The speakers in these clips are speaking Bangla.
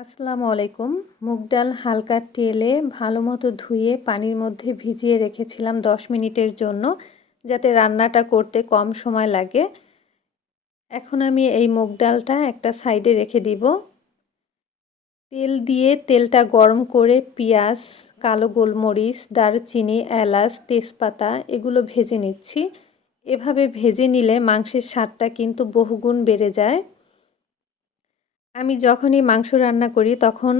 আসসালামু আলাইকুম। মুগ ডাল হালকা তেলে ভালো মতো ধুয়ে পানির মধ্যে ভিজিয়ে রেখেছিলাম 10 মিনিটের জন্য, যাতে রান্নাটা করতে কম সময় লাগে। এখন আমি এই মুগ ডালটা একটা সাইডে রেখে দিব। তেল দিয়ে তেলটা গরম করে পেঁয়াজ, কালো গোলমরিচ, দারুচিনি, এলাচ, তেজপাতা এগুলো ভেজে নিচ্ছি। এভাবে ভেজে নিলে মাংসের স্বাদটা কিন্তু বহুগুণ বেড়ে যায়। আমি যখনই মাংস রান্না করি তখন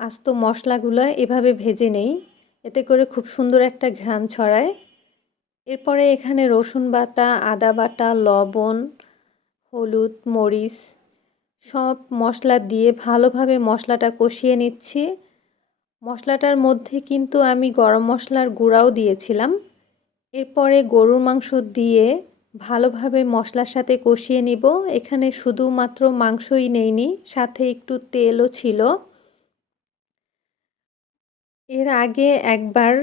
আস্ত মশলাগুলো এভাবে ভেজে নেই, এতে করে খুব সুন্দর একটা ঘ্রাণ ছড়ায়। এরপরে এখানে রসুন বাটা, আদা বাটা, লবণ, হলুদ, মরিচ সব মশলা দিয়ে ভালোভাবে মশলাটা কষিয়ে নিচ্ছি। মশলাটার মধ্যে কিন্তু আমি গরম মশলার গুঁড়াও দিয়েছিলাম। এরপরে গরুর মাংস দিয়ে ভালোভাবে মশলার সাথে কষিয়ে নিব। এখানে শুধুমাত্র মাংসই নেইনি, সাথে একটু তেলও ছিল। এর আগে একবার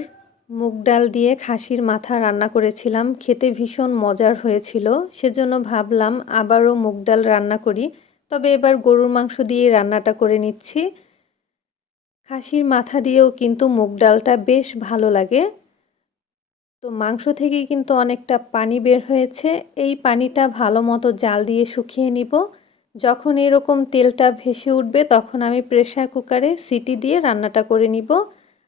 মুগ ডাল দিয়ে খাসির মাথা রান্না করেছিলাম, খেতে ভীষণ মজার হয়েছিল। সেজন্য ভাবলাম আবারও মুগ ডাল রান্না করি, তবে এবার গরুর মাংস দিয়ে রান্নাটা করে নিচ্ছি। খাসির মাথা দিয়েও কিন্তু মুগ ডালটা বেশ ভালো লাগে। তো মাংস থেকে কিন্তু অনেকটা পানি বের হয়েছে, এই পানিটা ভালো মতো জাল দিয়ে শুকিয়ে নিব। যখন এরকম তেলটা ভেসে উঠবে তখন আমি প্রেসার কুকারে সিটি দিয়ে রান্নাটা করে নিব।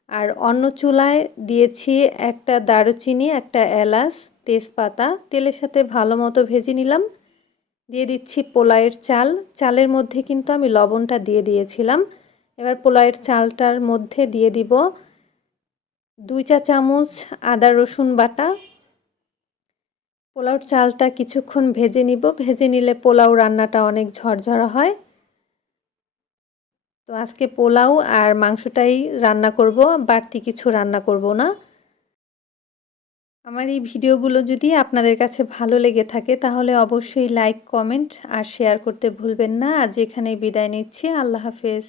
আর অন্য চুলায় দিয়েছি একটা দারুচিনি, একটা এলাচ, তেজপাতা, তেলের সাথে ভালো মতো ভেজে নিলাম। দিয়ে দিচ্ছি পোলাওয়ের চাল, চালের মধ্যে কিন্তু আমি লবণটা দিয়ে দিয়েছিলাম। এবার পোলাওয়ের চালটার মধ্যে দিয়ে দিব 2 চা চামচ আদা রসুন বাটা। পোলাওর চালটা কিছুক্ষণ ভেজে নিব, ভেজে নিলে পোলাও রান্নাটা অনেক ঝরঝরা হয়। তো আজকে পোলাও আর মাংসটাই রান্না করব, বাড়তি কিছু রান্না করব না। আমার এই ভিডিওগুলো যদি আপনাদের কাছে ভালো লেগে থাকে তাহলে অবশ্যই লাইক, কমেন্ট আর শেয়ার করতে ভুলবেন না। আজ এখানেই বিদায় নিচ্ছি। আল্লাহ হাফেজ।